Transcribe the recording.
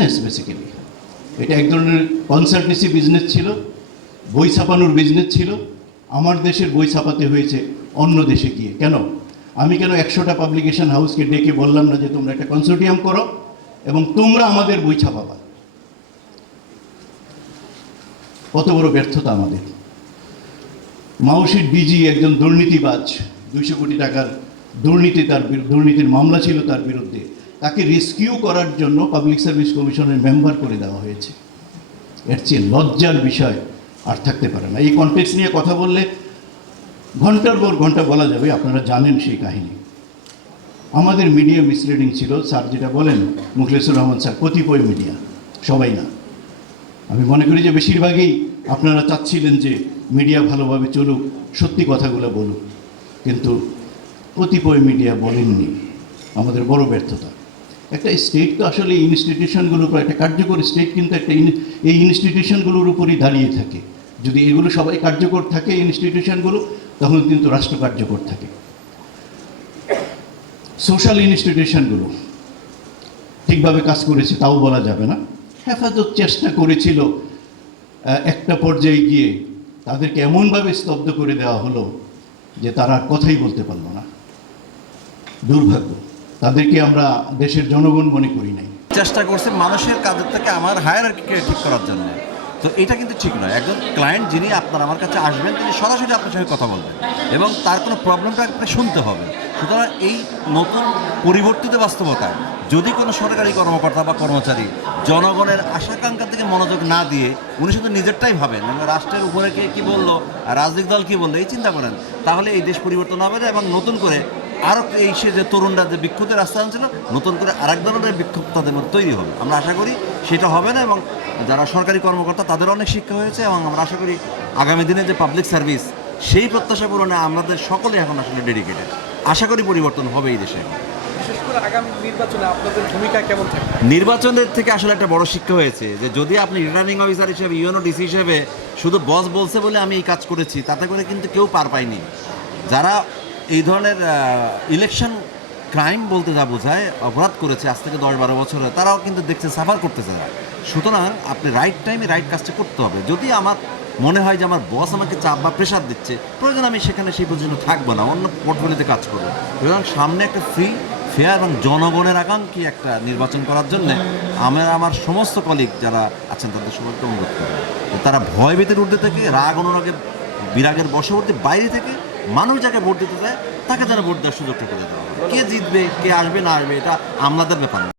Business basically. এটা এক ধরনের কনসালটেন্সি বিজনেস ছিল, বই ছাপানোর বিজনেস ছিল। আমার দেশের বই ছাপাতে হয়েছে অন্য দেশে গিয়ে। কেন? আমি কেন 100টা পাবলিকেশন হাউসকে ডেকে বললাম না যে তোমরা একটা কনসোর্টিয়াম করো এবং তোমরা আমাদের বই ছাপাবা? কত বড় ব্যর্থতা আমাদের। মাউশির ডিজি একজন দুর্নীতিবাজ, 200 কোটি টাকার দুর্নীতির মামলা ছিল তার বিরুদ্ধে। তাকে রেস্কিউ করার জন্য পাবলিক সার্ভিস কমিশনের মেম্বার করে দেওয়া হয়েছে। এর চেয়ে লজ্জার বিষয় আর থাকতে পারে না। এই কনটেক্সট নিয়ে কথা বললে ঘন্টার পর ঘন্টা বলা যাবে, আপনারা জানেন সেই কাহিনী। আমাদের মিডিয়া মিসলিডিং ছিল, স্যার যেটা বলেন মুখলেসুর রহমান স্যার, কতিপয় মিডিয়া, সবাই না। আমি মনে করি যে বেশিরভাগই আপনারা চাচ্ছিলেন যে মিডিয়া ভালোভাবে চলুক, সত্যি কথাগুলো বলুক, কিন্তু কতিপয় মিডিয়া বলেননি। আমাদের বড় ব্যর্থতা। একটা স্টেট তো আসলে ইনস্টিটিউশনগুলোর উপর, একটা কার্যকর স্টেট কিন্তু এই ইনস্টিটিউশনগুলোর উপরই দাঁড়িয়ে থাকে। যদি এগুলো সবাই কার্যকর থাকে ইনস্টিটিউশনগুলো, তখন কিন্তু রাষ্ট্র কার্যকর থাকে। সোশ্যাল ইনস্টিটিউশনগুলো ঠিকভাবে কাজ করেছে তাও বলা যাবে না। হেফাজত চেষ্টা করেছিল, একটা পর্যায়ে গিয়ে তাদেরকে এমনভাবে স্তব্ধ করে দেওয়া হলো যে তারা কথাই বলতে পারল না। দুর্ভাগ্য, তাদেরকে আমরা দেশের জনগণ মনে করি নাই। চেষ্টা করছে মানুষের কাজের থেকে আমার হায়ারার্কিকে ঠিক করার জন্য। তো এটা কিন্তু ঠিক নয়। একজন ক্লায়েন্ট যিনি আপনার আমার কাছে আসবেন, তিনি সরাসরি আপনার সঙ্গে কথা বলবেন এবং তার কোনো প্রবলেমটা আপনি শুনতে হবে। সুতরাং এই নতুন পরিবর্তিত বাস্তবতায় যদি কোনো সরকারি কর্মকর্তা বা কর্মচারী জনগণের আশাকাঙ্ক্ষার দিকে মনোযোগ না দিয়ে উনি শুধু নিজেরটাই ভাবেন এবং রাষ্ট্রের উপরে কে কী বললো, রাজনৈতিক দল কী বললো, এই চিন্তা করেন, তাহলে এই দেশ পরিবর্তন হবে না এবং নতুন করে আরও এই সে যে তরুণরা যে বিক্ষুব্ধের রাস্তা আনছিল, নতুন করে আরেক ধরনের বিক্ষোভ তাদের মধ্যে তৈরি হবে। আমরা আশা করি সেটা হবে না এবং যারা সরকারি কর্মকর্তা তাদের অনেক শিক্ষা হয়েছে এবং আমরা আশা করি আগামী দিনে যে পাবলিক সার্ভিস, সেই প্রত্যাশা পূরণে আমাদের সকলে এখন আসলে ডেডিকেটেড। আশা করি পরিবর্তন হবে এই দেশে। বিশেষ করে আগামী নির্বাচনে আপনাদের ভূমিকা কেমন থাকবে? নির্বাচনের থেকে আসলে একটা বড় শিক্ষা হয়েছে যে যদি আপনি রিটার্নিং অফিসার হিসেবে, ইউএনও ডিসি হিসেবে শুধু বস বলছে বলে আমি এই কাজ করেছি, তাতে করে কিন্তু কেউ পার পায়নি। যারা এই ধরনের ইলেকশন ক্রাইম বলতে যা বোঝায় অপরাধ করেছে আজ থেকে 10-12 বছরে, তারাও কিন্তু দেখছে সাফার করতেছে। সুতরাং আপনি রাইট টাইমে রাইট কাজটা করতে হবে। যদি আমার মনে হয় যে আমার বস আমাকে চাপ বা প্রেশার দিচ্ছে, প্রয়োজন আমি সেখানে সেই পর্যন্ত থাকবো না, অন্য পোর্টফোলিওতে কাজ করবো। সুতরাং সামনে একটা ফ্রি, ফেয়ার এবং জনগণের আকাঙ্ক্ষী একটা নির্বাচন করার জন্যে আমার সমস্ত কলিগ যারা আছেন তাদের সবাইকে অনুরোধ করি তারা ভয়ভীতির ঊর্ধ্বে থেকে, রাগ অনুরাগের বিরাগের বশবর্তী বাইরে থেকে মানুষ যাকে ভোট দিতে চায় তাকে যেন ভোট দেওয়ার সুযোগটা করে দেওয়া হবে। কে জিতবে, কে আসবে না আসবে, এটা আমাদের ব্যাপার না।